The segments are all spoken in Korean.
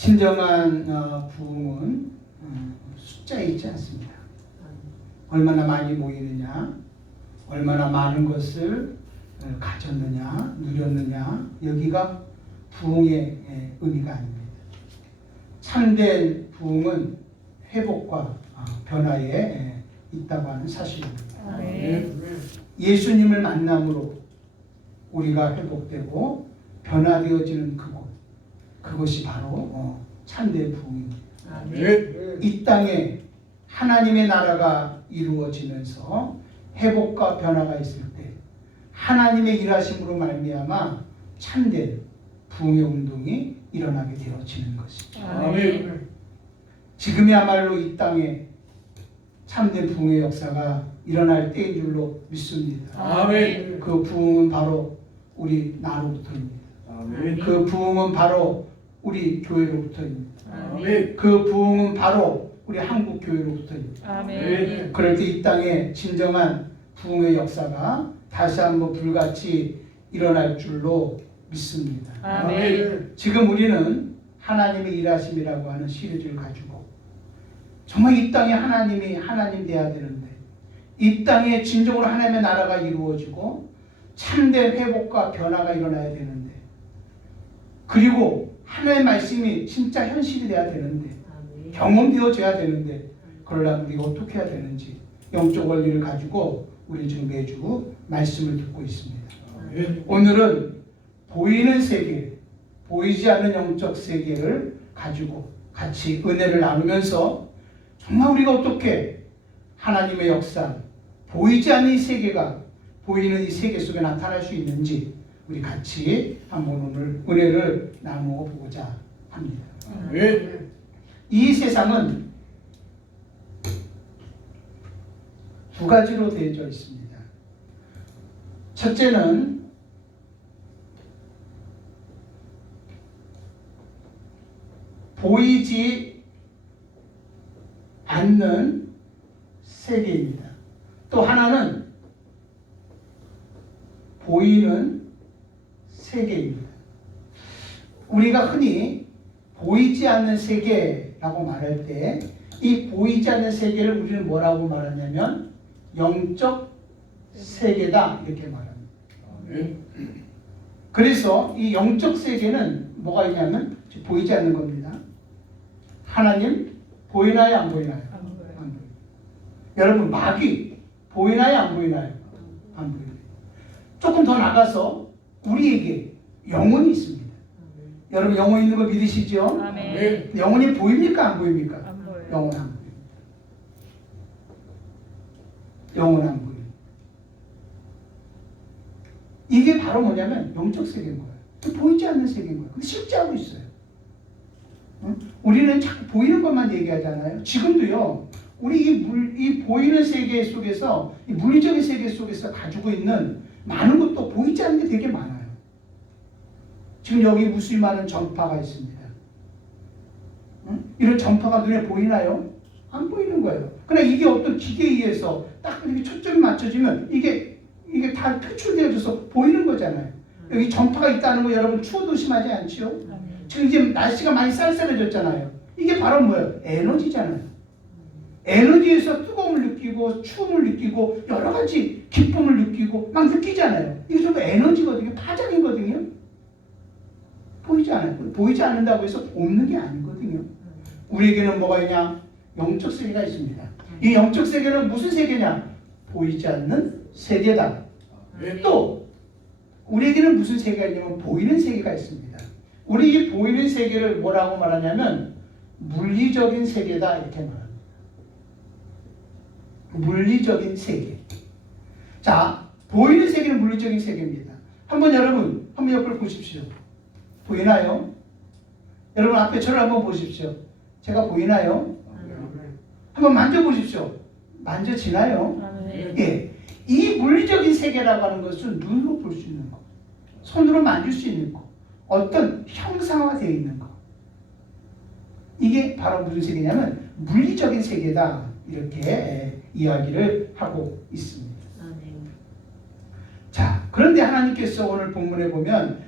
진정한 부흥은 숫자에 있지 않습니다. 얼마나 많이 모이느냐, 얼마나 많은 것을 가졌느냐, 누렸느냐, 여기가 부흥의 의미가 아닙니다. 참된 부흥은 회복과 변화에 있다고 하는 사실입니다. 예수님을 만남으로 우리가 회복되고 변화되어지는 그것이 바로 참된 부흥입니다. 이 땅에 하나님의 나라가 이루어지면서 회복과 변화가 있을 때 하나님의 일하심으로 말미암아 참된 부흥의 운동이 일어나게 되어지는 것입니다. 지금이야말로 이 땅에 참된 부흥의 역사가 일어날 때인 줄로 믿습니다. 그 부흥은 바로 우리 나로부터입니다. 그 부흥은 바로 우리 교회로부터입니다. 그 부흥은 바로 우리 한국 교회로부터입니다. 그럴 때 이 땅에 진정한 부흥의 역사가 다시 한번 불같이 일어날 줄로 믿습니다. 지금 우리는 하나님의 일하심이라고 하는 시리즈를 가지고 정말 이 땅에 하나님이 하나님 돼야 되는데, 이 땅에 진정으로 하나님의 나라가 이루어지고 참된 회복과 변화가 일어나야 되는데, 그리고 하나님의 말씀이 진짜 현실이 돼야 되는데, 경험되어져야 되는데, 그러려면 우리가 어떻게 해야 되는지 영적 원리를 가지고 우리 지금 매주 말씀을 듣고 있습니다. 오늘은 보이는 세계, 보이지 않는 영적 세계를 가지고 같이 은혜를 나누면서 정말 우리가 어떻게 하나님의 역사, 보이지 않는 이 세계가 보이는 이 세계 속에 나타날 수 있는지 우리 같이 한번 오늘 은혜를 나누어 보고자 합니다. 이 세상은 두 가지로 되어져 있습니다. 첫째는 보이지 않는 세계입니다. 또 하나는 보이는 세계입니다. 우리가 흔히 보이지 않는 세계라고 말할 때 이 보이지 않는 세계를 우리는 뭐라고 말하냐면 영적 세계다 이렇게 말합니다. 그래서 이 영적 세계는 뭐가 있냐면 보이지 않는 겁니다. 하나님 보이나요? 안 보이나요? 안 보여요. 여러분 마귀 보이나요? 안 보이나요? 안 보여요. 조금 더 나가서 우리에게 영혼이 있습니다. 여러분 영혼 있는 거 믿으시죠? 아멘. 영혼이 보입니까? 안 보입니까? 안 보여요. 영혼 안 보입니다. 영혼 안 보여요. 이게 바로 뭐냐면 영적 세계인 거예요. 보이지 않는 세계인 거예요. 근데 실제하고 있어요. 우리는 자꾸 보이는 것만 얘기하잖아요. 지금도요. 우리 이 보이는 세계 속에서, 이 물리적인 세계 속에서 가지고 있는 많은 것도 보이지 않는 게 되게 많아요. 지금 여기 무수히 많은 전파가 있습니다. 이런 전파가 눈에 보이나요? 안 보이는 거예요. 그러나 이게 어떤 기계에 의해서 딱 이렇게 초점이 맞춰지면 이게 다 표출되어져서 보이는 거잖아요. 여기 전파가 있다는 거 여러분 추워도 심하지 않지요? 지금 이제 날씨가 많이 쌀쌀해졌잖아요. 이게 바로 뭐예요? 에너지잖아요. 에너지에서 뜨거움을 느끼고 추움을 느끼고 여러 가지 기쁨을 느끼고 막 느끼잖아요. 이게 전부 에너지거든요. 파장이거든요. 보이지 않아요. 보이지 않는다고 해서 없는 게 아니거든요. 우리에게는 뭐가 있냐? 영적 세계가 있습니다. 이 영적 세계는 무슨 세계냐? 보이지 않는 세계다. 또 우리에게는 무슨 세계가 있냐면 보이는 세계가 있습니다. 우리 이 보이는 세계를 뭐라고 말하냐면 물리적인 세계다 이렇게 말합니다. 물리적인 세계. 자, 보이는 세계는 물리적인 세계입니다. 여러분 한번 옆을 보십시오. 보이나요? 여러분 앞에 저를 한번 보십시오. 제가 보이나요? 한번 만져보십시오. 만져지나요? 예. 이 물리적인 세계라고 하는 것은 눈으로 볼 수 있는 것, 손으로 만질 수 있는 것, 어떤 형상화되어 있는 것. 이게 바로 무슨 세계냐면 물리적인 세계다 이렇게 이야기를 하고 있습니다. 자, 그런데 하나님께서 오늘 본문에 보면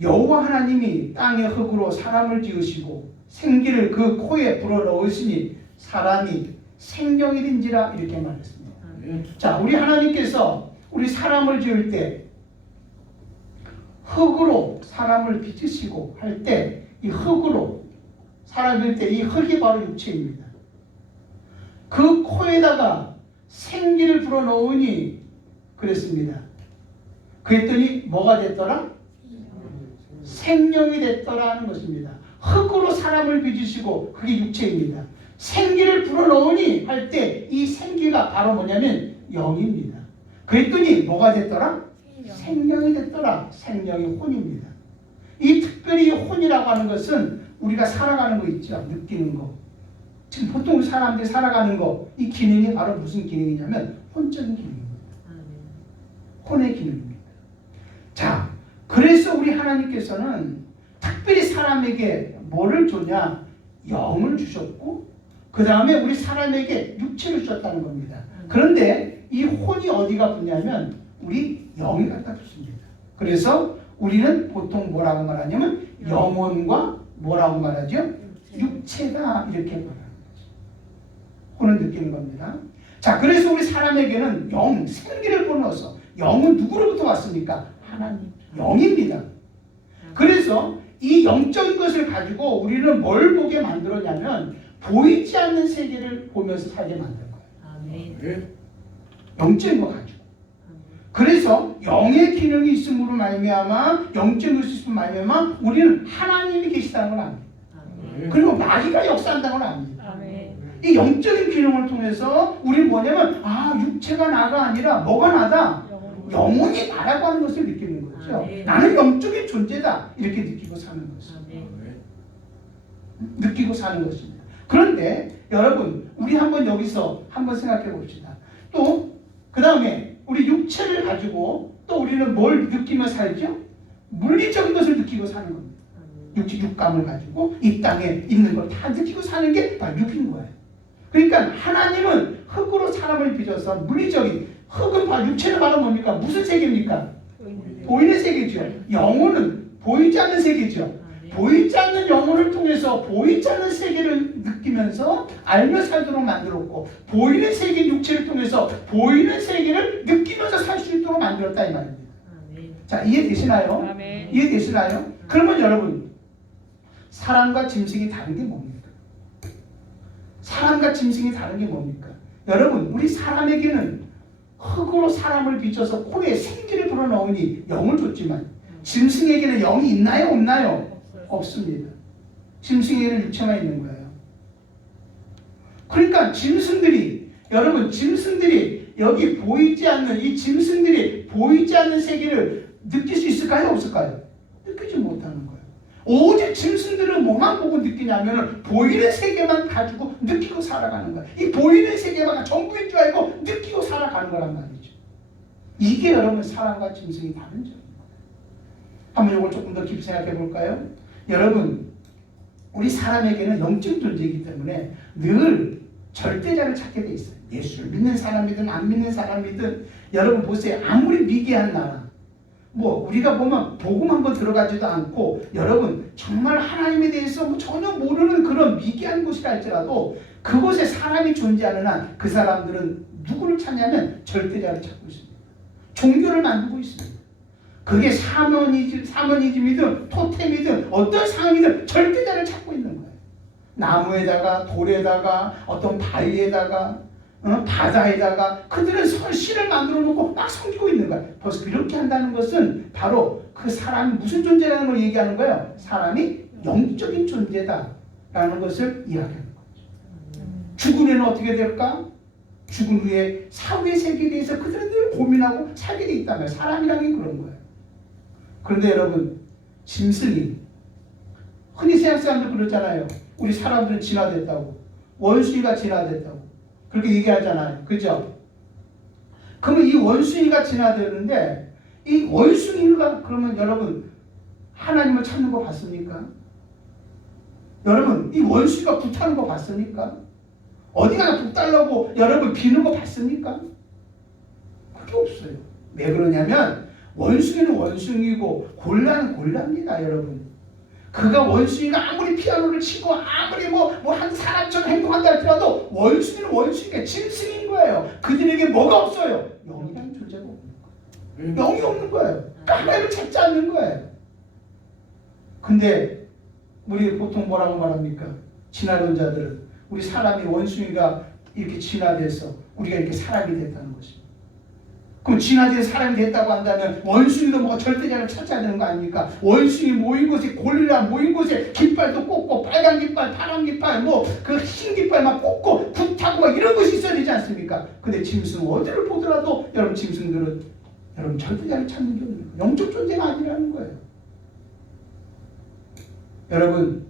여호와 하나님이 땅의 흙으로 사람을 지으시고 생기를 그 코에 불어넣으시니 사람이 생명이 된지라 이렇게 말했습니다. 자, 우리 하나님께서 우리 사람을 지을 때 흙으로 사람을 빚으시고 할 때 이 흙으로 사람일 때 이 흙이 바로 육체입니다. 그 코에다가 생기를 불어넣으니 그랬습니다. 그랬더니 뭐가 됐더라? 생명이 됐더라는 것입니다. 흙으로 사람을 빚으시고 그게 육체입니다. 생기를 불어넣으니 할 때 이 생기가 바로 뭐냐면 영입니다. 그랬더니 뭐가 됐더라? 생명이 됐더라. 생명이 혼입니다. 이 특별히 혼이라고 하는 것은 우리가 살아가는 거 있죠. 느끼는 거. 지금 보통 사람들이 살아가는 거, 이 기능이 바로 무슨 기능이냐면 혼적인 기능입니다. 혼의 기능입니다. 자, 그래서 우리 하나님께서는 특별히 사람에게 뭐를 줬냐? 영을 주셨고 그 다음에 우리 사람에게 육체를 주셨다는 겁니다. 그런데 이 혼이 어디가 붙냐면 우리 영이 갖다 붙습니다. 그래서 우리는 보통 뭐라고 말하냐면 영혼과 뭐라고 말하죠? 육체다 이렇게 말하는 거죠. 혼을 느끼는 겁니다. 자, 그래서 우리 사람에게는 영, 생기를 불어넣어서 영은 누구로부터 왔습니까? 하나님, 영입니다. 그래서 이 영적인 것을 가지고 우리는 뭘 보게 만들었냐면 보이지 않는 세계를 보면서 살게 만든 거예요. 영적인 거 가지고. 그래서 영의 기능이 있음으로 말미암아 영적인 것이 있음으로 말미암아 우리는 하나님이 계시다는 걸 압니다. 그리고 마귀가 역사한다는 걸 압니다. 이 영적인 기능을 통해서 우리는 뭐냐면 육체가 나가 아니라 뭐가 나다? 영혼이 나라고 하는 것을 느끼는 거죠. 나는 영적인 존재다 이렇게 느끼고 사는 것입니다. 느끼고 사는 것입니다. 그런데 여러분 우리 한번 여기서 한번 생각해 봅시다. 또 그 다음에 우리 육체를 가지고 또 우리는 뭘 느끼며 살죠? 물리적인 것을 느끼고 사는 겁니다. 육감을 가지고 이 땅에 있는 걸 다 느끼고 사는 게 바로 육인 거예요. 그러니까 하나님은 흙으로 사람을 빚어서 물리적인 흙은 바로 육체는 바로 뭡니까? 무슨 세계입니까? 보이는 세계죠. 영혼은 보이지 않는 세계죠. 보이지 않는 영혼을 통해서 보이지 않는 세계를 느끼면서 알며 살도록 만들었고 보이는 세계 육체를 통해서 보이는 세계를 느끼면서 살 수 있도록 만들었다 이 말입니다. 자, 이해되시나요? 이해되시나요? 그러면 여러분 사람과 짐승이 다른 게 뭡니까? 사람과 짐승이 다른 게 뭡니까? 여러분 우리 사람에게는 흙으로 사람을 빚어서 코에 생기를 불어넣으니 영을 줬지만 짐승에게는 영이 있나요? 없나요? 없습니다. 짐승에게는 육체만 있는 거예요. 그러니까 짐승들이 여러분 짐승들이 여기 보이지 않는 이 짐승들이 보이지 않는 세계를 느낄 수 있을까요? 없을까요? 느끼지 못하는 거예요. 오직 짐승들은 뭐만 보고 느끼냐면 보이는 세계만 가지고 느끼고 살아가는 거예요. 이 보이는 세계가 전부인 줄 알고 느끼고 살아가는 거란 말이죠. 이게 여러분 사람과 짐승이 다른 점입니다. 한번 이걸 조금 더 깊이 생각해 볼까요? 여러분 우리 사람에게는 영적 존재이기 때문에 늘 절대자를 찾게 돼 있어요. 예수를 믿는 사람이든 안 믿는 사람이든 여러분 보세요. 아무리 미개한 나라 우리가 보면 복음 한번 들어가지도 않고 여러분 정말 하나님에 대해서 전혀 모르는 그런 미개한 곳이라 할지라도 그곳에 사람이 존재하는 한 그 사람들은 누구를 찾냐면 절대자를 찾고 있습니다. 종교를 만들고 있습니다. 그게 사머니즘이든 토템이든 어떤 상황이든 절대자를 찾고 있는 거예요. 나무에다가 돌에다가 어떤 바위에다가 바다에다가 그들은 신을 만들어 놓고 막 섬기고 있는 거예요. 벌써 그렇게 한다는 것은 바로 그 사람이 무슨 존재라는 걸 얘기하는 거예요. 사람이 영적인 존재다라는 것을 이야기하는 거죠. 죽은 후에는 어떻게 될까? 죽은 후에 사후의 세계에 대해서 그들은 늘 고민하고 살게 돼 있다면 사람이라는 게 그런 거예요. 그런데 여러분 짐승이 흔히 세상 사람들 그러잖아요. 우리 사람들은 진화됐다고 원숭이가 진화됐다고 그렇게 얘기하잖아요. 그죠? 그러면 이 원숭이가 진화되는데 이 원숭이가 그러면 여러분 하나님을 찾는 거 봤습니까? 여러분 이 원숭이가 불타는 거 봤습니까? 어디 가나 북달라고 여러분 비는 거 봤습니까? 그게 없어요. 왜 그러냐면 원숭이는 원숭이고 골라는 골랍니다, 여러분. 그가 원숭이가 아무리 피아노를 치고 아무리 한 사람처럼 행동한다 할지라도 원숭이는 원숭이가 짐승인 거예요. 그들에게 뭐가 없어요? 영이라는 존재가 없는 거예요. 영이 없는 거예요. 그러니까 하나님을 찾지 않는 거예요. 근데 우리 보통 뭐라고 말합니까? 진화론자들은 우리 사람이 원숭이가 이렇게 진화돼서 우리가 이렇게 사람이 됐다는 것입니다. 그럼 진화돼서 사람이 됐다고 한다면 원숭이도 뭐가 절대자를 찾아야 되는 거 아닙니까? 원숭이 모인 곳에 고릴라 모인 곳에 깃발도 꽂고 빨간 깃발, 파란 깃발, 그 흰 깃발 막 꽂고 굿하고 막 이런 것이 있어야 되지 않습니까? 근데 짐승 어디를 보더라도 여러분 짐승들은 여러분 절대자를 찾는 게 없는 거예요. 영적 존재가 아니라는 거예요. 여러분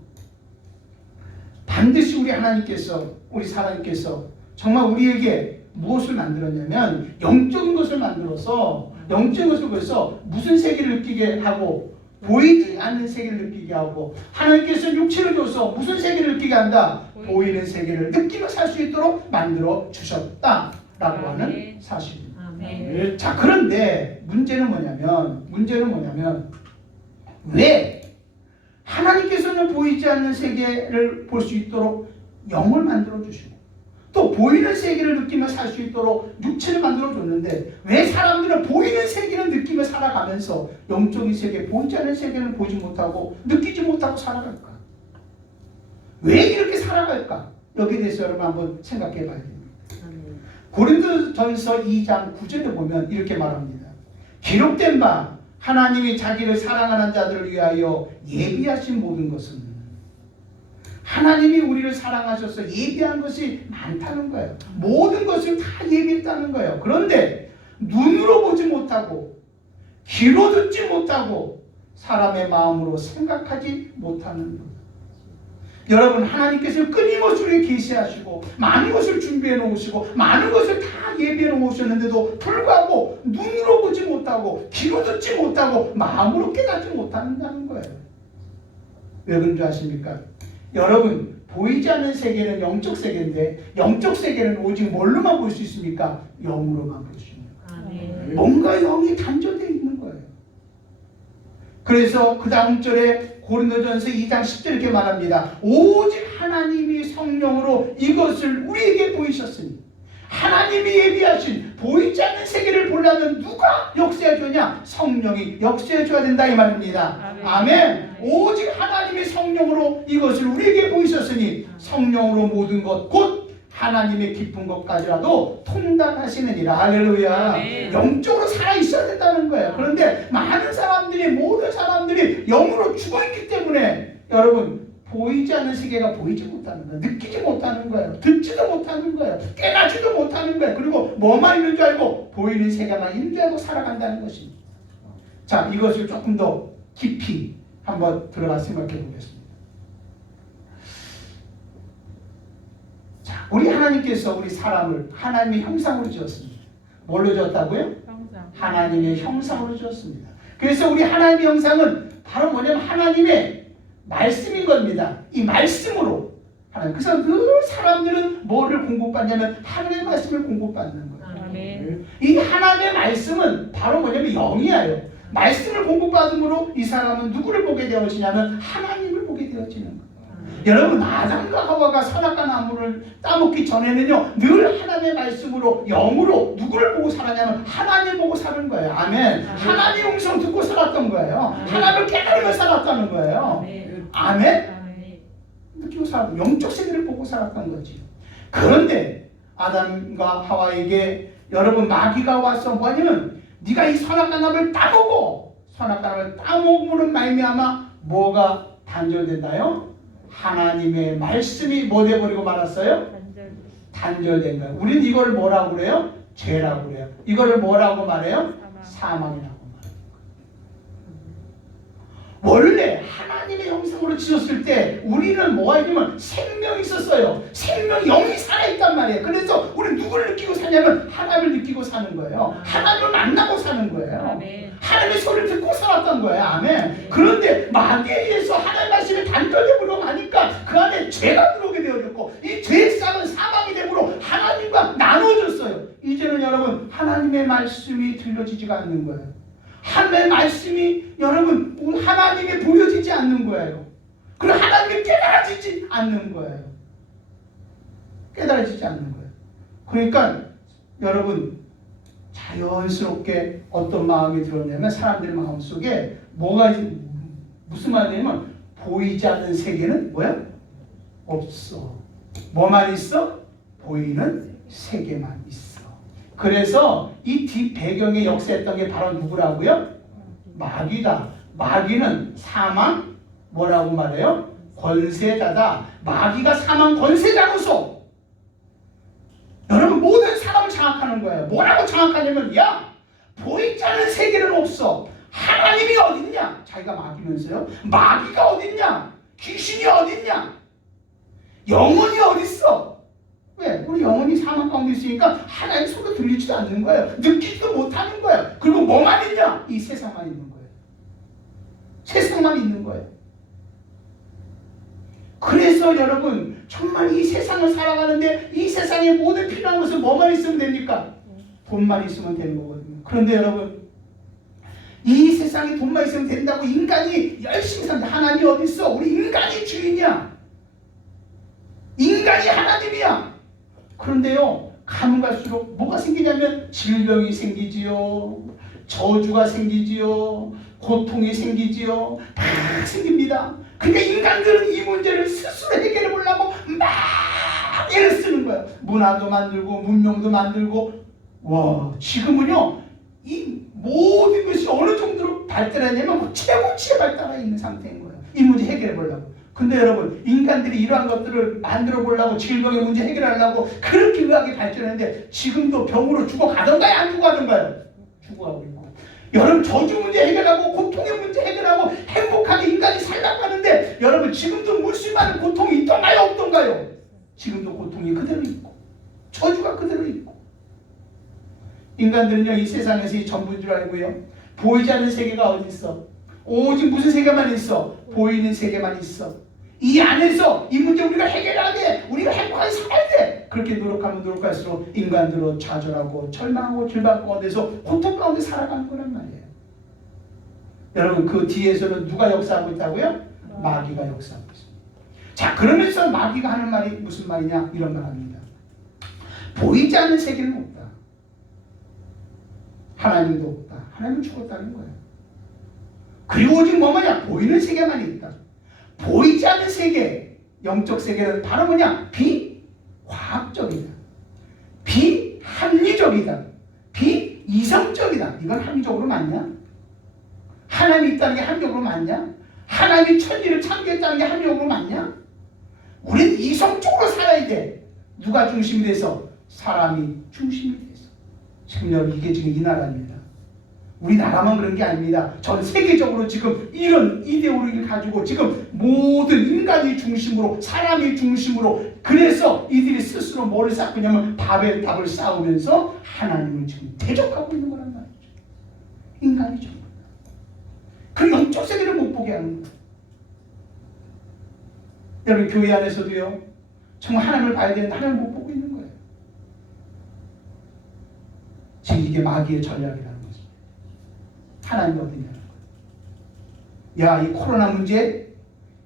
반드시 우리 하나님께서 우리 하나님께서 정말 우리에게 무엇을 만들었냐면 영적인 것을 만들어서 영적인 것을 그래서 무슨 세계를 느끼게 하고 보이지 않는 세계를 느끼게 하고 하나님께서 육체를 줘서 무슨 세계를 느끼게 한다? 보이는 세계를 느끼며 살 수 있도록 만들어 주셨다라고 하는 사실입니다. 자, 그런데 문제는 뭐냐면 왜 하나님께서는 보이지 않는 세계를 볼 수 있도록 영을 만들어 주시고 또 보이는 세계를 느끼며 살 수 있도록 육체를 만들어 줬는데 왜 사람들은 보이는 세계를 느끼며 살아가면서 영적인 세계, 보이지 않는 세계는 보지 못하고 느끼지 못하고 살아갈까? 왜 이렇게 살아갈까? 여기에 대해서 여러분 한번 생각해 봐야 됩니다. 고린도전서 2장 9절에 보면 이렇게 말합니다. 기록된 바 하나님이 자기를 사랑하는 자들을 위하여 예비하신 모든 것은 하나님이 우리를 사랑하셔서 예비한 것이 많다는 거예요. 모든 것을 다 예비했다는 거예요. 그런데 눈으로 보지 못하고 귀로 듣지 못하고 사람의 마음으로 생각하지 못하는 것. 여러분 하나님께서 끊임없이 우리에게 계시하시고 많은 것을 준비해 놓으시고 많은 것을 다 예비해 놓으셨는데도 불구하고 눈으로 보지 못하고 귀로 듣지 못하고 마음으로 깨닫지 못한다는 거예요. 왜 그런 줄 아십니까? 여러분 보이지 않는 세계는 영적 세계인데 영적 세계는 오직 뭘로만 볼 수 있습니까? 영으로만 볼 수 있는 거예요. 뭔가 영이 단절되어 있는 거예요. 그래서 그 다음 절에 고린도전서 2장 10절 이렇게 말합니다. 오직 하나님이 성령으로 이것을 우리에게 보이셨으니 하나님이 예비하신 보이지 않는 세계를 보려면 누가 역사해 주냐? 성령이 역사해 줘야 된다 이 말입니다. 아멘. 오직 하나님이 성령으로 이것을 우리에게 보이셨으니 성령으로 모든 것 곧 하나님의 깊은 것까지라도 통달하시느니라. 할렐루야. 영적으로 살아있어야 된다는 거예요. 그런데 많은 사람들이 모든 사람들이 영으로 죽어있기 때문에 여러분 보이지 않는 세계가 보이지 못하는 거예요. 느끼지 못하는 거예요. 듣지도 못하는 거예요. 깨닫지도 못하는 거예요. 그리고 뭐만 있는 줄 알고 보이는 세계만 있는 줄 알고 살아간다는 것입니다. 자, 이것을 조금 더 깊이 한번 들어가 생각해 보겠습니다. 자, 우리 하나님께서 우리 사람을 하나님의 형상으로 지었습니다. 뭘로 지었다고요? 하나님의 형상으로 지었습니다. 그래서 우리 하나님의 형상은 바로 뭐냐면 하나님의 말씀인 겁니다. 이 말씀으로 하나님. 그래서 늘 사람들은 뭐를 공급받냐면 하나님의 말씀을 공급받는 거예요. 이 하나님의 말씀은 바로 뭐냐면 영이에요. 말씀을 공급받음으로 이 사람은 누구를 보게 되어지냐면 하나님을 보게 되어지는 거예요. 여러분 아담과 하와가 선악과 나무를 따먹기 전에는요 늘 하나님의 말씀으로 영으로 누구를 보고 살았냐면 하나님을 보고 사는 거예요. 아멘. 하나님의 음성 듣고 살았던 거예요. 하나님을 깨달으며 살았다는 거예요. 아멘. 느끼고 살았고 영적 세계를 보고 살았던 거지. 그런데 아담과 하와에게 여러분 마귀가 와서 뭐냐면 네가 이 선악과 나무를 따먹고 선악과 나무를 따먹음으로 말미암아 뭐가 단절된다요? 하나님의 말씀이 뭐 돼버리고 말았어요? 단절된 거예요. 우리는 이걸 뭐라고 그래요? 죄라고 그래요. 이거를 뭐라고 말해요? 사망이라고 말해요. 원래 하나님의 형상으로 지었을 때 우리는 뭐가 있냐면 생명이 있었어요. 생명, 영이 살아있단 말이에요. 그래서 우리는 누구를 느끼고 사냐면 하나님을 느끼고 사는 거예요. 하나님을 만나고 사는 거예요. 하나님의 소리를 듣고 살았던 거예요. 아멘. 그런데 마귀에 의해서 하나님의 말씀이 단절되고 하니까 그 안에 죄가 들어오게 되어졌고 이 죄의 싹은 사망이 되므로 하나님과 나눠졌어요. 이제는 여러분 하나님의 말씀이 들려지지가 않는 거예요. 하나님의 말씀이 여러분 하나님이 보여지지 않는 거예요. 그리고 하나님이 깨달아지지 않는 거예요. 깨달아지지 않는 거예요. 그러니까 여러분 자연스럽게 어떤 마음이 들었냐면 사람들 마음속에 무슨 말이냐면 보이지 않는 세계는 뭐야? 없어. 뭐만 있어? 보이는 세계만 있어. 그래서 이 뒷배경에 역사했던 게 바로 누구라고요? 마귀다. 마귀는 사망 뭐라고 말해요? 권세자다. 마귀가 사망 권세자로서 여러분 모든 사람을 장악하는 거예요. 뭐라고 장악하냐면 야 보이지 않는 세계는 없어. 하나님이 어딨냐? 자기가 마귀면서요. 마귀가 어딨냐? 귀신이 어딨냐? 영혼이 어딨어? 왜? 우리 영혼이 사망 가운데 있으니까 하나님 소리가 들리지도 않는 거예요. 느끼지도 못하는 거예요. 그리고 뭐만 있냐? 이 세상만 있는 거예요. 세상만 있는 거예요. 그래서 여러분 정말 이 세상을 살아가는데 이 세상에 모든 필요한 것은 뭐만 있으면 됩니까? 돈만 있으면 되는 거거든요. 그런데 여러분 이 세상에 돈만 있으면 된다고 인간이 열심히 삽니다. 하나님이 어디 있어? 우리 인간이 주인이야. 인간이 하나님이야. 그런데요 가면 갈수록 뭐가 생기냐면 질병이 생기지요. 저주가 생기지요. 고통이 생기지요. 다 생깁니다. 그러니까 인간들은 이 문제를 스스로 해결해 보려고 막 애를 쓰는 거예요. 문화도 만들고 문명도 만들고. 와 지금은요 이 모든 것이 어느 정도로 발달하냐면 최고치에 발달해 있는 상태인 거예요. 이 문제 해결해 보려고. 근데 여러분 인간들이 이러한 것들을 만들어 보려고 질병의 문제 해결하려고 그렇게 의학이 발전했는데 지금도 병으로 죽어가던가요? 안 죽어가던가요? 죽어가고 있고. 여러분 저주 문제 해결하고 고통의 문제 해결하고 행복하게 인간이 살라고 하는데 여러분 지금도 무수히 많은 고통이 있던가요? 없던가요? 지금도 고통이 그대로 있고 저주가 그대로 있고. 인간들은요 이 세상에서 이 전부인 줄 알고요 보이지 않는 세계가 어디 있어? 오직 무슨 세계만 있어? 보이는 세계만 있어. 이 안에서 이 문제 우리가 해결하게 우리가 행복하게 살아야 돼. 그렇게 노력하면 노력할수록 인간들은 좌절하고 절망하고 절망 가운데서 고통 가운데 살아가는 거란 말이에요. 여러분 그 뒤에서는 누가 역사하고 있다고요? 마귀가 역사하고 있습니다. 자 그러면서 마귀가 하는 말이 무슨 말이냐? 이런 말 합니다. 보이지 않는 세계는 없다. 하나님도 없다. 하나님은 죽었다는 거예요. 그리고 오직 뭐냐? 보이는 세계만 있다. 보이지 않는 세계, 영적 세계는 바로 뭐냐? 비과학적이다. 비합리적이다. 비이성적이다. 이건 합리적으로 맞냐? 하나님이 있다는 게 합리적으로 맞냐? 하나님이 천지를 창조했다는 게 합리적으로 맞냐? 우린 이성적으로 살아야 돼. 누가 중심이 돼서? 사람이 중심이 돼서. 지금 여러분 이게 지금 이 나라입니다. 우리나라만 그런 게 아닙니다. 전 세계적으로 지금 이런 이데올로기를 가지고 지금 모든 인간이 중심으로 사람이 중심으로 그래서 이들이 스스로 뭐를 쌓고 있냐면 바벨탑을 쌓으면서 하나님을 지금 대적하고 있는 거란 말이죠. 인간이 전부. 그 영적 세계를 못 보게 하는 거예요. 여러분 교회 안에서도요. 정말 하나님을 봐야 되는데 하나님을 못 보고 있는 거예요. 지금 이게 마귀의 전략이라는 거죠. 하나님이 어디냐는 거예요. 야, 이 코로나 문제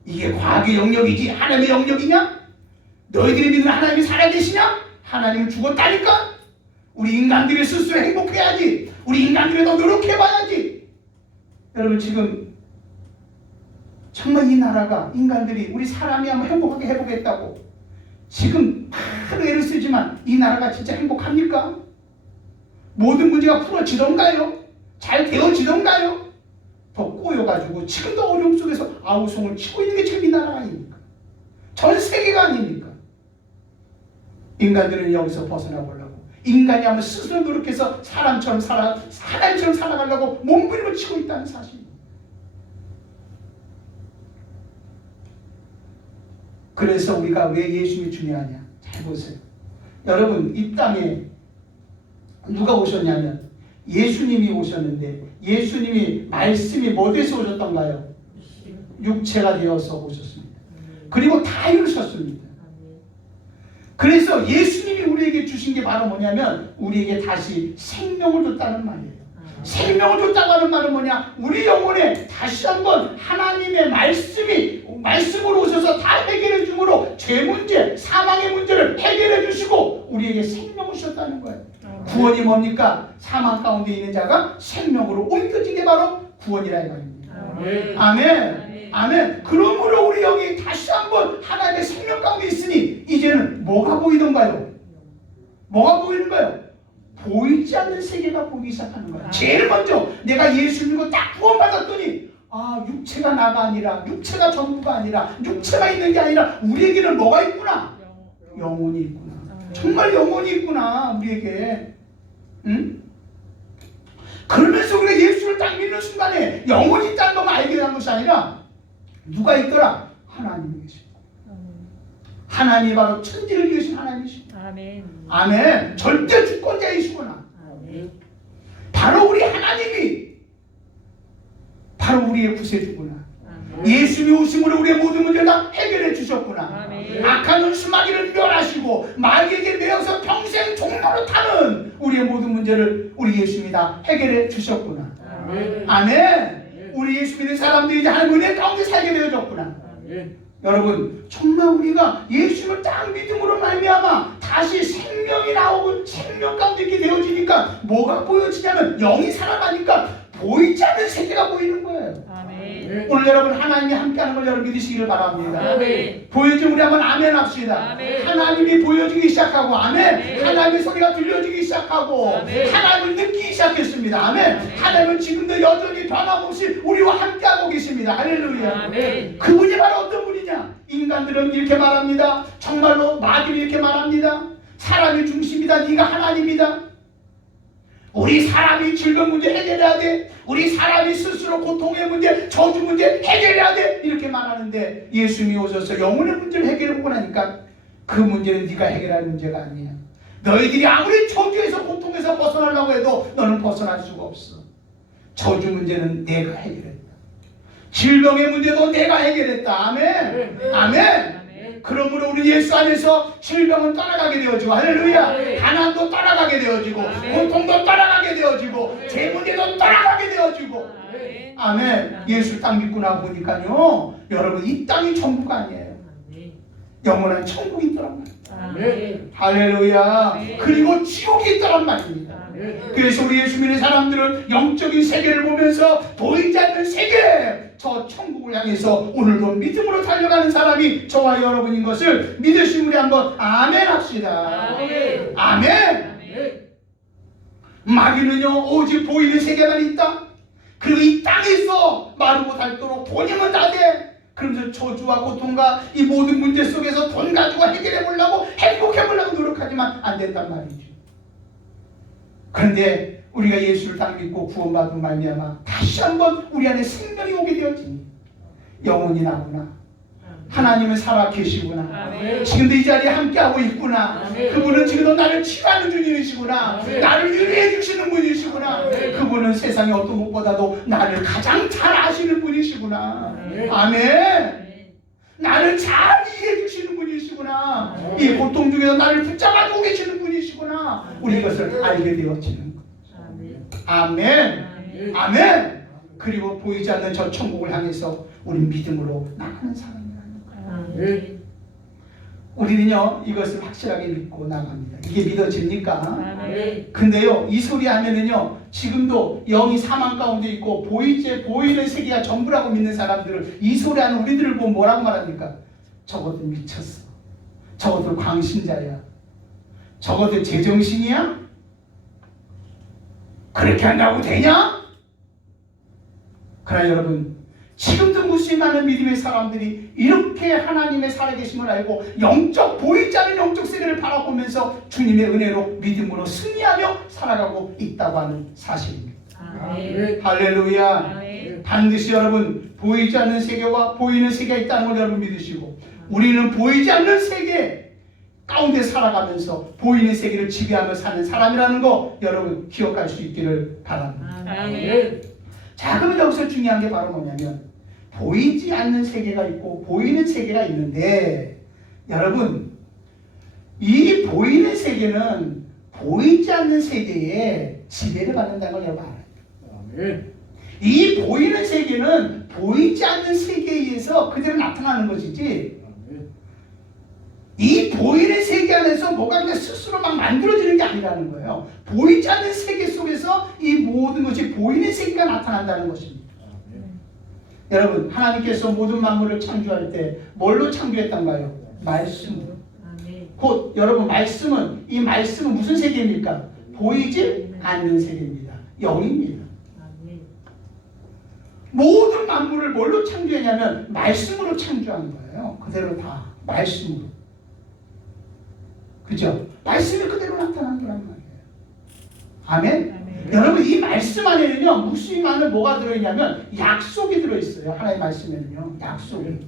이게 과학의 영역이지 하나님의 영역이냐? 너희들이 믿는 하나님이 살아계시냐? 하나님은 죽었다니까? 우리 인간들이 스스로 행복해야지. 우리 인간들이 더 노력해봐야지. 여러분 지금 정말 이 나라가 인간들이 우리 사람이 한번 행복하게 해보겠다고 지금 하루 애를 쓰지만 이 나라가 진짜 행복합니까? 모든 문제가 풀어지던가요? 잘 되어지던가요? 더 꼬여가지고 지금도 어려움 속에서 아우성을 치고 있는 게 지금 이 나라 아닙니까? 전 세계가 아닙니까? 인간들은 여기서 벗어나보려고 인간이 한번 스스로 노력해서 사람처럼 하나님처럼 살아가려고 몸부림을 치고 있다는 사실입니다. 그래서 우리가 왜 예수님이 중요하냐? 잘 보세요. 여러분 이 땅에 누가 오셨냐면 예수님이 오셨는데 예수님이 말씀이 어디서 오셨던가요? 육체가 되어서 오셨습니다. 그리고 다 이루셨습니다. 그래서 예수님이 우리에게 주신 게 바로 뭐냐면 우리에게 다시 생명을 줬다는 말이에요. 생명을 줬다고 하는 말은 뭐냐? 우리 영혼에 다시 한번 하나님의 말씀으로 오셔서 다 해결해 주므로 죄 문제, 사망의 문제를 해결해 주시고 우리에게 생명을 주셨다는 거예요. 구원이 뭡니까? 사망 가운데 있는 자가 생명으로 옮겨진 게 바로 구원이라 이 말입니다. 아멘. 아멘. 그러므로 우리 영이 다시 한번 하나님의 생명 가운데 있으니 이제는 뭐가 보이던가요? 뭐가 보이는가요? 보이지 않는 세계가 보이기 시작하는 거야. 제일 먼저 내가 예수 믿고 딱 구원받았더니 육체가 나가 아니라, 육체가 전부가 아니라, 육체가 있는 게 아니라 우리에게는 뭐가 있구나? 영혼이 있구나. 정말 영혼이 있구나 우리에게. 응? 그러면서 우리가 예수를 딱 믿는 순간에 영혼이 있다는 것만 알게 된 것이 아니라 누가 있더라? 하나님이 계시고. 하나님이 바로 천지를 이으신 하나님이시고. 아멘. 아멘. 절대 주권자이시구나. 아멘. 바로 우리 하나님이 바로 우리의 구세주구나. 아멘. 예수님이 오심으로 우리의 모든 문제를 다 해결해 주셨구나. 아멘. 악한 은수마귀를 멸하시고 마귀에게 매어서 평생 종로로 타는 우리의 모든 문제를 우리 예수님이 다 해결해 주셨구나. 아멘. 아멘. 우리 예수 믿는 사람들이 이제 하나님 은혜 가운데 살게 되어졌구나. 아멘. 여러분 정말 우리가 예수를 딱 믿음으로 말미암아 다시 생명이 나오고 생명 가운데 있게 되어지니까 뭐가 보여지냐면 영이 살아나니까 보이지 않는 세계가 보이는 거예요. 아멘. 오늘 여러분 하나님이 함께하는 걸 여러분 믿으시기를 바랍니다. 아멘. 보여주면 우리 한번 아멘 합시다. 아멘. 하나님이 보여주기 시작하고 아멘. 아멘. 하나님의 소리가 들려주기 시작하고 아멘. 하나님을 느끼기 시작했습니다. 아멘. 아멘. 하나님은 지금도 여전히 변함없이 우리와 함께하고 계십니다. 할렐루야. 아멘. 그분이 바로 어떤 분이냐? 인간들은 이렇게 말합니다. 정말로 마귀는 이렇게 말합니다. 사람이 중심이다. 네가 하나님이다. 우리 사람이 즐거운 문제 해결해야 돼. 우리 사람이 스스로 고통의 문제, 저주 문제 해결해야 돼. 이렇게 말하는데 예수님이 오셔서 영혼의 문제를 해결해보고 나니까 그 문제는 네가 해결할 문제가 아니야. 너희들이 아무리 저주에서 고통에서 벗어나려고 해도 너는 벗어날 수가 없어. 저주 문제는 내가 해결했다. 질병의 문제도 내가 해결했다. 아멘. 아멘. 그러므로 우리 예수 안에서 질병은 떠나가게 되어지고 할렐루야. 가난도 떠나가게 되어지고 고통도 떠나가게 되어지고 죄 문제도 떠나가게 되어지고 아멘. 예수를 딱 믿고 나 보니까요 여러분 이 땅이 전부가 아니에요. 영원한 천국이 있더란 말이에요. 할렐루야. 그리고 지옥이 있더란 말입니다. 그래서 우리 예수 믿는 사람들은 영적인 세계를 보면서 보이지 않는 세계 저 천국을 향해서 오늘도 믿음으로 달려가는 사람이 저와 여러분인 것을 믿으시고 우리 한번 아멘 합시다. 아멘. 아멘. 마귀는요 오직 보이는 세계만 있다. 그리고 이 땅에서 마르고 닳도록 돈이면 다 돼. 그러면서 저주와 고통과 이 모든 문제 속에서 돈 가지고 해결해 보려고 행복해 보려고 노력하지만 안 된단 말이죠. 그런데 우리가 예수를 딱 믿고 구원받은 말미암아 다시 한번 우리 안에 생명이 오게 되어지니 영혼이 나구나. 하나님은 살아계시구나. 아멘. 지금도 이 자리에 함께하고 있구나. 아멘. 그분은 지금도 나를 치유하는 주님이시구나. 아멘. 나를 위로해 주시는 분이시구나. 아멘. 그분은 세상의 어떤 것보다도 나를 가장 잘 아시는 분이시구나. 아멘. 아멘. 나를 잘 이해해 주시는 분이시구나. 아멘. 이 고통 중에서 나를 붙잡아주고 계시는 분이시구나. 우리 이것을 알게 되어지는 것. 아멘. 아멘. 아멘. 그리고 보이지 않는 저 천국을 향해서 우리 믿음으로 나가는 사람이라는 거예요. 아멘. 우리는요 이것을 확실하게 믿고 나갑니다. 이게 믿어집니까? 아멘. 근데요 이 소리 하면은요 지금도 영이 사망 가운데 있고 보이는 세계가 전부라고 믿는 사람들을 이 소리 하는 우리들을 보면 뭐라고 말합니까? 저것들 미쳤어. 저것들 광신자야. 저것들 제정신이야? 그렇게 한다고 되냐? 그러나 여러분 지금도 무수히 믿음의 사람들이 이렇게 하나님의 살아계심을 알고 보이지 않는 영적 세계를 바라보면서 주님의 은혜로 믿음으로 승리하며 살아가고 있다고 하는 사실입니다. 아멘. 할렐루야. 아멘. 반드시 여러분 보이지 않는 세계와 보이는 세계가 있다는 걸 여러분 믿으시고 우리는 보이지 않는 세계 가운데 살아가면서 보이는 세계를 지배하며 사는 사람이라는 거 여러분 기억할 수 있기를 바랍니다. 아멘. 자, 그럼 여기서 중요한 게 바로 뭐냐면 보이지 않는 세계가 있고 보이는 세계가 있는데 여러분 이 보이는 세계는 보이지 않는 세계에 지배를 받는다는 걸 여러분 알아요. 이 보이는 세계는 보이지 않는 세계에 의해서 그대로 나타나는 것이지, 이 보이는 세계 안에서 뭐가 그냥 스스로 막 만들어지는 게 아니라는 거예요. 보이지 않는 세계 속에서 이 모든 것이 보이는 세계가 나타난다는 것입니다. 여러분, 하나님께서 모든 만물을 창조할 때 뭘로 창조했던가요? 말씀으로. 곧 여러분, 이 말씀은 무슨 세계입니까? 보이지 않는 세계입니다. 영입니다. 모든 만물을 뭘로 창조했냐면 말씀으로 창조한 거예요. 그대로 다 말씀으로. 그죠? 말씀이 그대로 나타난 거란 말이에요. 아멘? 여러분, 이 말씀 안에는요, 무슨 안에 뭐가 들어있냐면 약속이 들어있어요. 하나님의 말씀에는요, 약속이.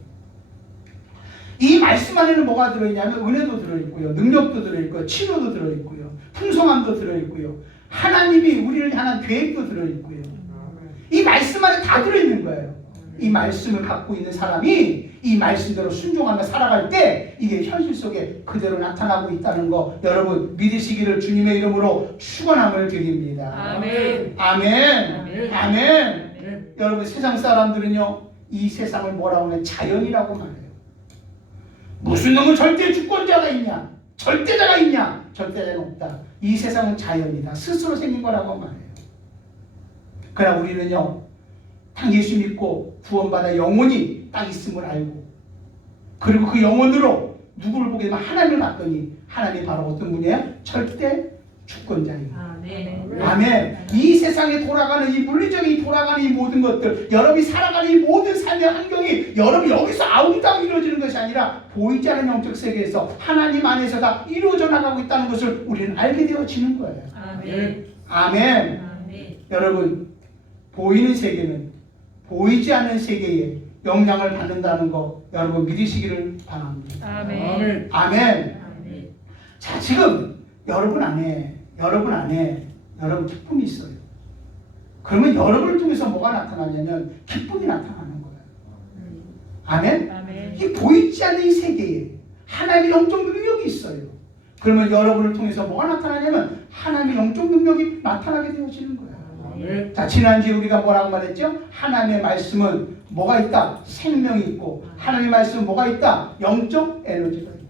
이 말씀 안에는 뭐가 들어있냐면 은혜도 들어있고요, 능력도 들어있고요, 치료도 들어있고요, 풍성함도 들어있고요, 하나님이 우리를 향한 계획도 들어있고요. 이 말씀 안에 다 들어있는 거예요. 이 말씀을 갖고 있는 사람이 이 말씀대로 순종하며 살아갈 때 이게 현실 속에 그대로 나타나고 있다는 거 여러분 믿으시기를 주님의 이름으로 축원함을 드립니다. 아멘. 아멘. 아멘. 아멘. 여러분, 세상 사람들은요, 이 세상을 뭐라고 하냐? 자연이라고 말해요. 무슨 놈은 절대 주권자가 있냐? 절대자가 있냐? 절대자는 없다. 이 세상은 자연이다. 스스로 생긴 거라고 말해요. 그러나 우리는요, 딱 예수 믿고 구원받아 영원히 딱 있음을 알고, 그리고 그 영혼으로 누구를 보게 되면 하나님을 봤더니 하나님이 바로 어떤 분이에요? 절대 주권자입니다. 아멘. 이 세상에 돌아가는 이 물리적인 돌아가는 이 모든 것들, 여러분이 살아가는 이 모든 삶의 환경이 여러분 여기서 아웅다웅 이루어지는 것이 아니라 보이지 않는 영적 세계에서 하나님 안에서 다 이루어져 나가고 있다는 것을 우리는 알게 되어지는 거예요. 아멘. 아멘. 여러분, 보이는 세계는 보이지 않는 세계에 영향을 받는다는 거 여러분 믿으시기를 바랍니다. 아멘. 아멘. 자, 지금 여러분 안에 여러분 기쁨이 있어요. 그러면 여러분을 통해서 뭐가 나타나냐면 기쁨이 나타나는 거예요. 아멘. 아멘. 이 보이지 않는 이 세계에 하나님의 영적 능력이 있어요. 그러면 여러분을 통해서 뭐가 나타나냐면 하나님의 영적 능력이 나타나게 되어지는 거예요. 아멘. 자, 지난주에 우리가 뭐라고 말했죠? 하나님의 말씀은 뭐가 있다? 생명이 있고, 하나님의 말씀은 뭐가 있다? 영적 에너지가 있다.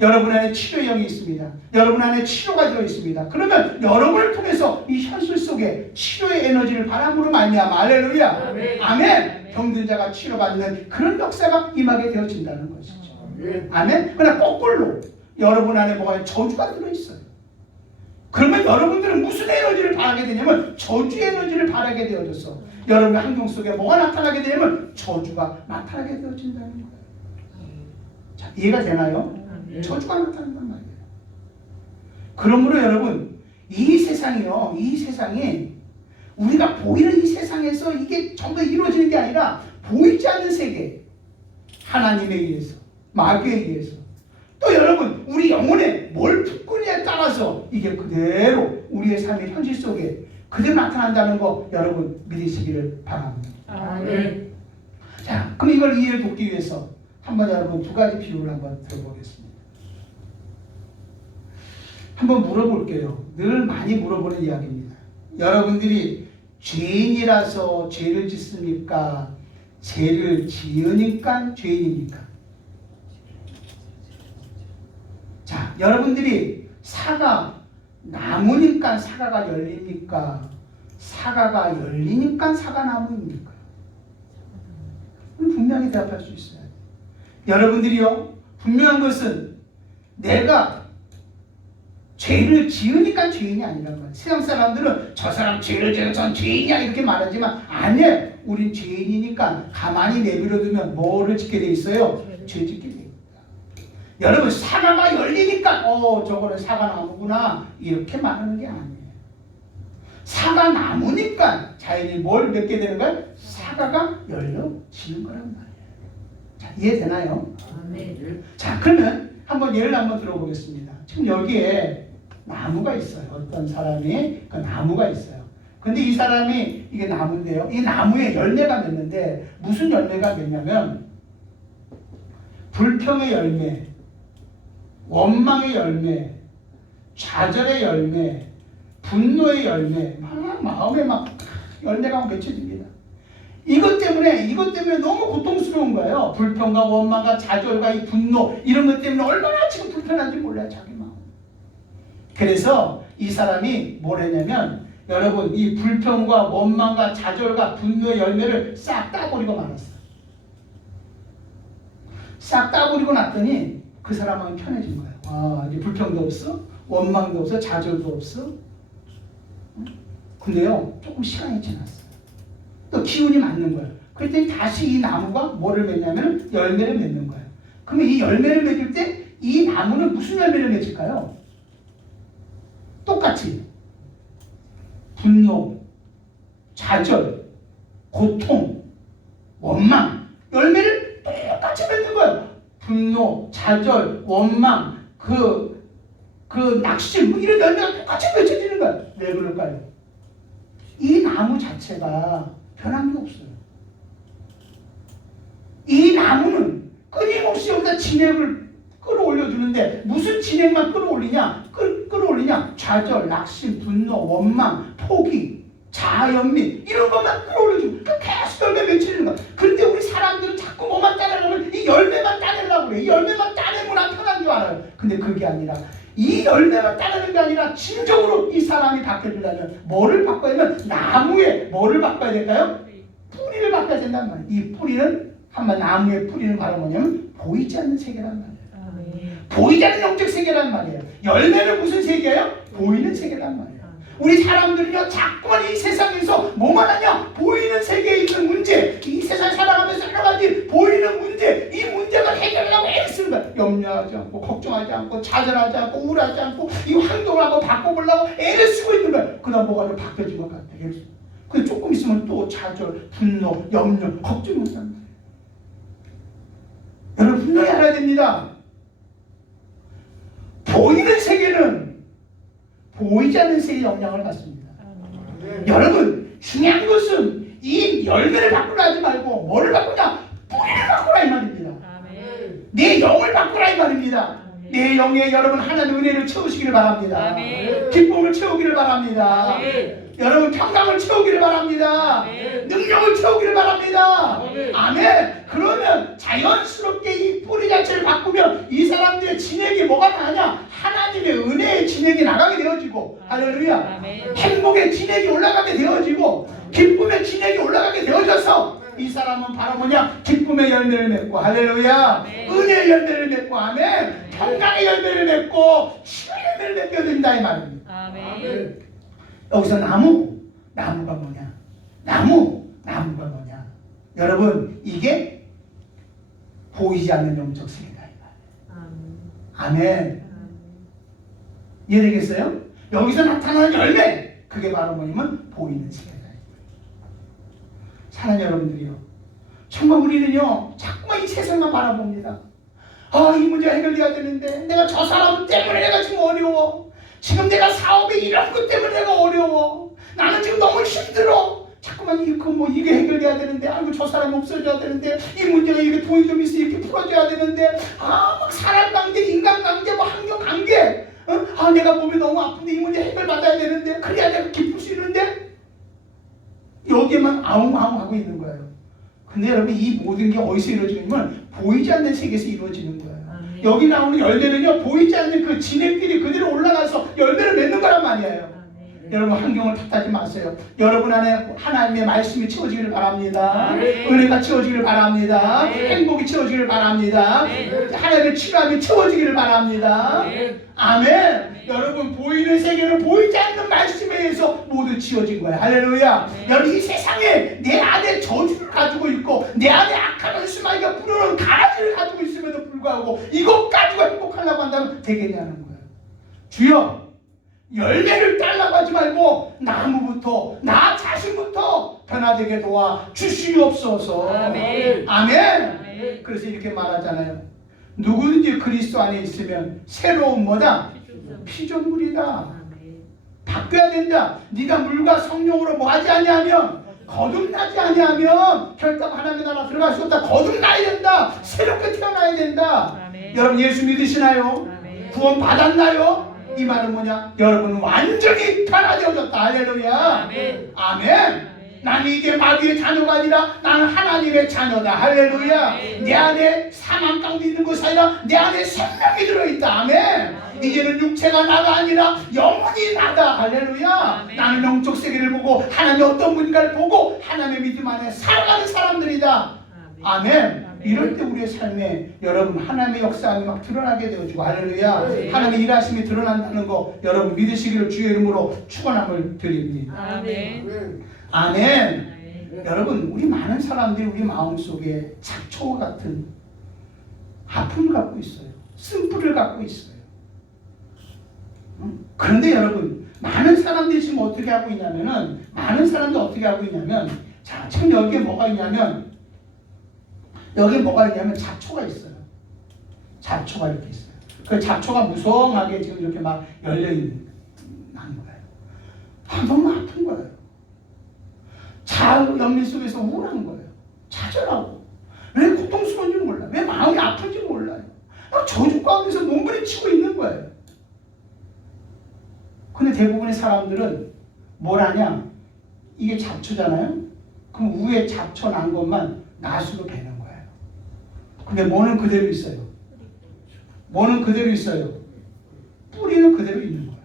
여러분 안에 치료의 영이 있습니다. 여러분 안에 치료가 들어있습니다. 그러면 여러분을 통해서 이 현실 속에 치료의 에너지를 바람으로 말미암아 할렐루야. 아멘. 아멘. 병든 자가 치료받는 그런 역사가 임하게 되어진다는 것이죠. 아멘. 그러나 거꾸로 여러분 안에 뭐가 저주가 들어있어요. 그러면 여러분들은 무슨 에너지를 바라게 되냐면 저주의 에너지를 바라게 되어져서 여러분의 환경 속에 뭐가 나타나게 되냐면 저주가 나타나게 되어진다는 거예요. 자, 이해가 되나요? 저주가 나타난단 말이에요. 그러므로 여러분, 이 세상이 우리가 보이는 이 세상에서 이게 전부 이루어지는 게 아니라 보이지 않는 세계, 하나님에 의해서, 마귀에 의해서, 또 여러분 우리 영혼에 뭘 품느냐에 따라서 이게 그대로 우리의 삶의 현실 속에 그대로 나타난다는 거 여러분 믿으시기를 바랍니다. 아멘. 자, 그럼 이걸 이해해 보기 위해서 한번 여러분 두 가지 비유를 한번 들어보겠습니다. 한번 물어볼게요. 늘 많이 물어보는 이야기입니다. 여러분들이 죄인이라서 죄를 짓습니까? 죄를 지으니까 죄인입니까? 자, 여러분들이 사과 나무니까 사과가 열립니까? 사과가 열리니까 사과나무입니까? 분명히 대답할 수 있어요. 여러분들이요, 분명한 것은 내가 죄를 지으니까 죄인이 아니란 말이에요. 세상 사람들은 저 사람 죄를 지어서 전 죄인이야 이렇게 말하지만 아니에요. 우린 죄인이니까 가만히 내버려두면 뭐를 짓게 돼 있어요? 죄 짓게 돼 있다. 여러분, 사과가 열리니까 저거는 사과나무구나 이렇게 말하는 게 아니에요. 사과나무니까 자연이 뭘 맺게 되는 거예요? 사과가 열려지는 거란 말이에요. 자, 이해되나요? 네. 자, 그러면 한번 예를 한번 들어보겠습니다. 지금 여기에 나무가 있어요. 어떤 사람이 그 나무가 있어요. 근데 이 사람이 이게 나무인데요. 이 나무에 열매가 맺는데 무슨 열매가 맺냐면 불평의 열매, 원망의 열매, 좌절의 열매, 분노의 열매, 막 마음에 막 열매가 맺혀집니다. 이것 때문에 너무 고통스러운 거예요. 불평과 원망과 좌절과 이 분노 이런 것 때문에 얼마나 지금 불편한지 몰라요, 자기 마음. 그래서 이 사람이 뭘 했냐면, 여러분, 이 불평과 원망과 좌절과 분노의 열매를 싹 따버리고 말았어요. 싹 따버리고 났더니 그 사람은 편해진 거예요. 와, 이제 불평도 없어, 원망도 없어, 좌절도 없어. 근데요, 조금 시간이 지났어요. 또 기운이 맞는 거예요. 그랬더니 다시 이 나무가 뭐를 맺냐면 열매를 맺는 거예요. 그러면 이 열매를 맺을 때 이 나무는 무슨 열매를 맺을까요? 똑같이 분노, 좌절, 고통, 원망 열매를 똑같이 맺는 거예요. 분노, 좌절, 원망, 그 낙심 뭐 이런 열매가 똑같이 맺혀지는 거예요. 왜 그럴까요? 이 나무 자체가 변한 게 없어요. 이 나무는 끊임없이 여기다 진액을 끌어올려주는데 무슨 진액만 끌어올리냐? 좌절, 낙심, 분노, 원망, 포기, 자아연민 이런 것만 끌어올려주고 계속 열매 맺히는 거야. 근데 우리 사람들은 자꾸 뭐만 따내려면 이 열매만 따내려고 그래. 이 열매만 따내면 난 편한 줄 알아요. 근데 그게 아니라 이 열매만 따르는 게 아니라 진정으로 이 사람이 바뀌려면 뭐를 바꿔야 되면 나무에 뭐를 바꿔야 될까요? 뿌리를 바꿔야 된단 말이에요. 이 뿌리는 한번 나무의 뿌리는 바로 뭐냐면 보이지 않는 세계란 말이에요. 보이지 않는 영적 세계란 말이에요. 열매는 무슨 세계예요? 보이는 세계란 말이에요. 우리 사람들은요 자꾸만 이 세상에서 뭐만 하냐? 보이는 세계에 있는 문제, 이 세상 살아가면서 여러 가지 보이는 문제, 이 문제만 해결하려고 애쓰는 거야. 염려하지 않고 걱정하지 않고 좌절하지 않고 우울하지 않고 이 환경을 한번 바꿔보려고 애를 쓰고 있는 거야. 그러다 뭐가 좀 바뀌어진 것 같아. 근데 조금 있으면 또 좌절, 분노, 염려, 걱정이 온단 말이에요. 여러분 분명히 알아야 됩니다. 보이는 세계는 보이지 않는 세계의 영향을 받습니다. 여러분 중요한 것은 이 열매를 바꾸라 하지 말고 뭐를 바꾸냐? 뿌리를 바꾸라 이 말입니다. 내 영을 바꾸라 이 말입니다. 내 영에 여러분 하나님의 은혜를 채우시기를 바랍니다. 기쁨을 채우기를 바랍니다. 여러분 평강을 채우기를 바랍니다. 능력을 채우기를 바랍니다. 아멘. 그러면 자연스럽게 이 뿌리 자체를 바꾸면 이 사람들의 진액이 뭐가 나냐? 하나님의 은혜의 진액이 나가게 되어지고, 할렐루야. 행복의 진액이 올라가게 되어지고, 기쁨의 진액이 올라가게 되어져서 이 사람은 바로 뭐냐? 기쁨의 열매를 맺고, 할렐루야. 은혜의 열매를 맺고, 아멘. 평강의 열매를 맺고 치유의 열매를 맺게 된다 이 말입니다. 여기서 나무가 뭐냐? 나무가 뭐냐? 여러분 이게 보이지 않는 영적 세계다 이 말이에요. 아멘. 이해되겠어요? 여기서 나타나는 열매, 그게 바로 뭐냐면 보이는 세계다. 사랑하는 여러분들이요, 정말 우리는요 자꾸만 이 세상만 바라봅니다. 아, 이 문제가 해결돼야 되는데 내가 저 사람 때문에 내가 지금 어려워. 지금 내가 사업에 이런 것 때문에 내가 어려워. 나는 지금 너무 힘들어. 자꾸만 이게 해결돼야 되는데, 아이고 저 사람이 없어져야 되는데, 이 문제가 이렇게 돈이 좀 있어 이렇게 풀어줘야 되는데, 막 사람 관계, 인간 관계, 뭐 환경 관계, 내가 몸이 너무 아픈데 이 문제 해결 받아야 되는데, 그래야 내가 기쁠 수 있는데, 여기에만 아웅아웅하고 있는 거예요. 근데 여러분 이 모든 게 어디서 이루어지냐면 보이지 않는 세계에서 이루어지는 거예요. 여기 나오는 열매는요 보이지 않는 그 진액들이 그대로 올라가서 열매를 맺는 거란 말이에요. 여러분 환경을 탓하지 마세요. 여러분 안에 하나님의 말씀이 채워지기를 바랍니다. 은혜가 채워지기를 바랍니다. 행복이 채워지기를 바랍니다. 하나님의 치료함이 채워지기를 바랍니다. 아멘. 여러분 보이는 세계는 보이지 않는 말씀에 의해서 모두 지어진 거예요. 할렐루야. 여러분 이 세상에 내 안에 저주를 가지고 있고 내 안에 악한 은수마귀가 뿌려놓은 가라지를 가지고 있음에도 불구하고 이것 가지고 행복하려고 한다면 되겠냐는 거예요. 주여, 열매를 따려고 하지 말고 나무부터, 나 자신부터 변화되게 도와 주시옵소서. 아멘. 아멘. 그래서 이렇게 말하잖아요. 누구든지 그리스도 안에 있으면 새로운 뭐다? 피조물이다. 바뀌어야 된다. 네가 물과 성령으로 뭐하지 아니하면, 거듭나지 아니하면 결단 하나님의 나라 들어갈 수 없다. 거듭나야 된다. 새롭게 태어나야 된다. 여러분 예수 믿으시나요? 구원 받았나요? 이 말은 뭐냐? 여러분은 완전히 변화되어졌다. 할렐루야. 아멘. 나는 이제 마귀의 자녀가 아니라 나는 하나님의 자녀다. 할렐루야. 내 안에 사망 가운데 있는 것이 아니라 내 안에 생명이 들어있다. 아멘. 이제는 육체가 나가 아니라 영혼이 나다. 할렐루야. 나는 영적 세계를 보고 하나님의 어떤 분인가를 보고 하나님의 믿음 안에 살아가는 사람들이다. 아멘. 이럴 때 우리의 삶에 여러분 하나님의 역사가 막 드러나게 되어지고 할렐루야. 하나님의 일하심이 드러난다는 거 여러분 믿으시기를 주의 이름으로 축원함을 드립니다. 아멘. 아멘. 여러분 우리 많은 사람들이 우리 마음속에 잡초와 같은 아픔을 갖고 있어요. 쓴뿌리를 갖고 있어요. 그런데 여러분 많은 사람들이 지금 어떻게 하고 있냐면은 자 지금 여기에 뭐가 있냐면 잡초가 있어요. 잡초가 이렇게 있어요. 그 잡초가 무성하게 지금 이렇게 막 열려있는 거예요. 너무 아픈 거예요. 연민 속에서 우울한 거예요. 좌절하고 왜 고통스러운지 몰라요. 왜 마음이 아픈지 몰라요. 저주 가운데서 몸부림치고 있는 거예요. 근데 대부분의 사람들은 뭘 하냐? 이게 잡초잖아요. 그럼 위에 잡초 난 것만 낫으로 베는 거예요. 근데 뭐는 그대로 있어요. 뿌리는 그대로 있는 거예요.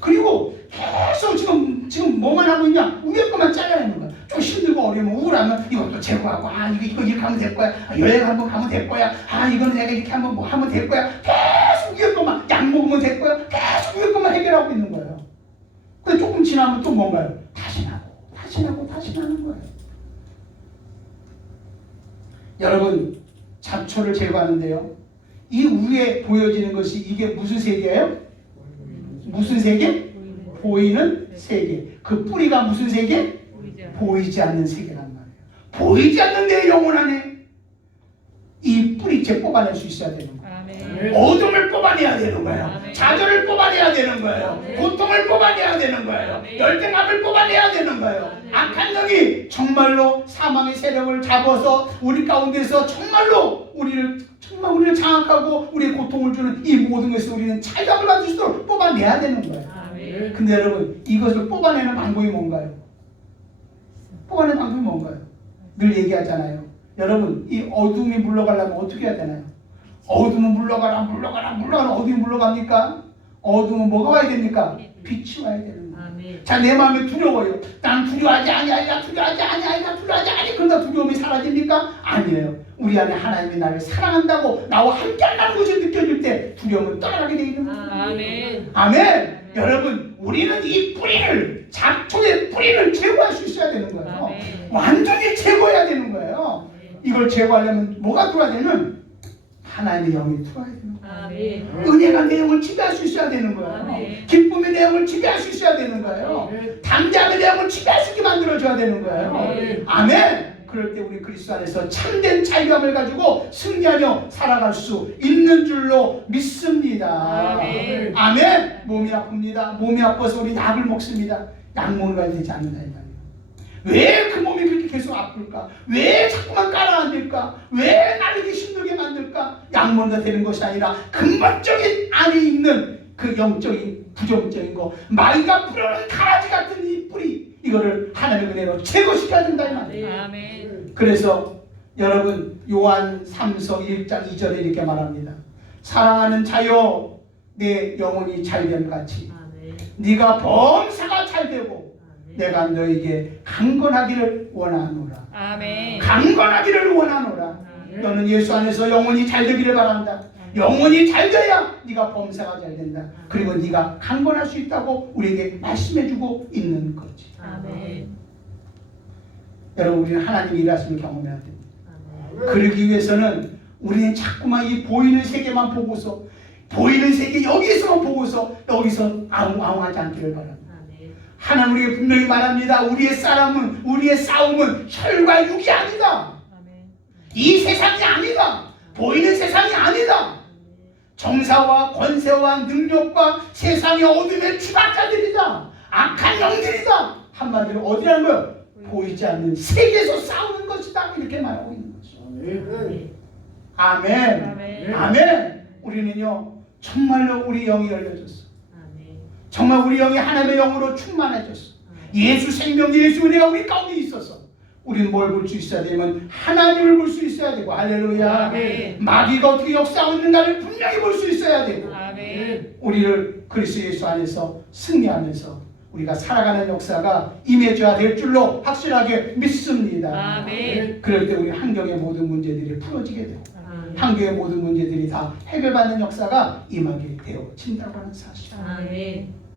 그리고 계속 지금 뭐만 하고 있냐? 위에 것만 잘라내는 거야. 좀 힘들고 어려우면 우울하면 이것도 제거하고 이거 이렇게 하면 될 거야. 여행 한번 가면 될 거야. 이거는 내가 이렇게 한번 뭐 하면 될 거야. 계속 위에 것만 약 먹으면 될 거야. 계속 위에 것만 해결하고 있는 거예요. 근데 조금 지나면 또 뭔가요? 다시 나는 거예요. 여러분 잡초를 제거하는데요. 이 위에 보여지는 것이 이게 무슨 세계예요? 무슨 세계? 보이는 세계. 그 뿌리가 무슨 세계? 보이지 않는 세계란 말이에요. 보이지 않는 내 영혼 안에 이 뿌리째 뽑아낼 수 있어야 되는 거예요. 어둠을 뽑아내야 되는 거예요. 좌절을 뽑아내야 되는 거예요. 고통을 뽑아내야 되는 거예요. 열등함을 뽑아내야 되는 거예요. 악한 영이 정말로 사망의 세력을 잡아서 우리 가운데서 정말로 우리를 장악하고 우리의 고통을 주는 이 모든 것을 우리는 차지함을 받을 수 있도록 뽑아내야 되는 거예요. 근데 여러분 이것을 뽑아내는 방법이 뭔가요? 늘 얘기하잖아요. 여러분 이 어둠이 물러가려면 어떻게 해야 되나요? 어둠은 물러가라. 어둠이 물러갑니까? 어둠은 뭐가 와야 됩니까? 빛이 와야 되는 거예요. 자, 내 마음이 두려워요. 난 두려워하지 아니. 그러다 두려움이 사라집니까? 아니에요. 우리 안에 하나님이 나를 사랑한다고 나와 함께 한다는 것이 느껴질 때 두려움은 떠나가게 되어 있는 거예요. 아멘. 여러분 우리는 이 잡초의 뿌리를 제거할 수 있어야 되는 거예요. 완전히 제거해야 되는 거예요. 이걸 제거하려면 뭐가 들어야 되면 하나님의 영이 들어야 되는 거예요. 은혜가 내 영을 지배할 수 있어야 되는 거예요. 기쁨의 내 영을 지배할 수 있어야 되는 거예요. 담대함의 내 영을 지배할 수 있게 만들어줘야 되는 거예요. 아멘. 그럴 때 우리 그리스도 안에서 참된 자유함을 가지고 승리하며 살아갈 수 있는 줄로 믿습니다. 아멘. 몸이 아픕니다. 몸이 아파서 우리 약을 먹습니다. 약 먹는 거 되지 않는다. 왜 그 몸이 그렇게 계속 아플까? 왜 자꾸만 깔아앉을까? 왜 나를 이렇게 힘들게 만들까? 약 먹는다 되는 것이 아니라 근본적인 안에 있는 그 영적인 부정적인 거, 마귀가 뿌려놓은 가라지 같은 이 뿌리, 이거를 하나님의 은혜로 제거시켜야 된다 이 말이에요. 그래서 여러분 요한 3서 1장 2절에 이렇게 말합니다. 사랑하는 자여 내 영혼이 잘됨 같이 네가 범사가 잘되고 내가 너에게 강건하기를 원하노라. 강건하기를 원하노라. 너는 예수 안에서 영혼이 잘되기를 바란다. 영혼이 잘돼야 네가 범사가 잘된다. 그리고 네가 강건할 수 있다고 우리에게 말씀해주고 있는 거지. 여러분 우리는 하나님의 일하심을 경험해야 됩니다. 그러기 위해서는 우리는 자꾸만 이 보이는 세계만 보고서 보이는 세계 여기서만 보고서 여기서 아웅아웅하지 않기를 바랍니다. 하나님 우리에게 분명히 말합니다. 우리의 싸움은 혈과 육이 아니다. 이 세상이 아니다. 보이는 세상이 아니다. 정사와 권세와 능력과 세상의 어둠의 주박자들이다. 악한 영들이다. 한마디로 어디라는 거예요? 보이지 않는 세계에서 싸우는 것이다. 이렇게 말하고 있는 거죠. 아멘. 아멘. 우리는요 정말로 우리 영이 열려졌어. 정말 우리 영이 하나님의 영으로 충만해졌어. 예수 생명, 예수 은혜가 우리 가운데 있어서 우리는 뭘 볼 수 있어야 되면 하나님을 볼 수 있어야 되고, 할렐루야. 아멘. 마귀가 어떻게 역사하고 있는가를 분명히 볼 수 있어야 되고, 아멘. 우리를 그리스도 예수 안에서 승리하면서 우리가 살아가는 역사가 임해져야 될 줄로 확실하게 믿습니다. 아멘. 그럴 때 우리 환경의 모든 문제들이 풀어지게 되고 아멘. 환경의 모든 문제들이 다 해결받는 역사가 임하게 되어진다고 하는 사실. 아멘.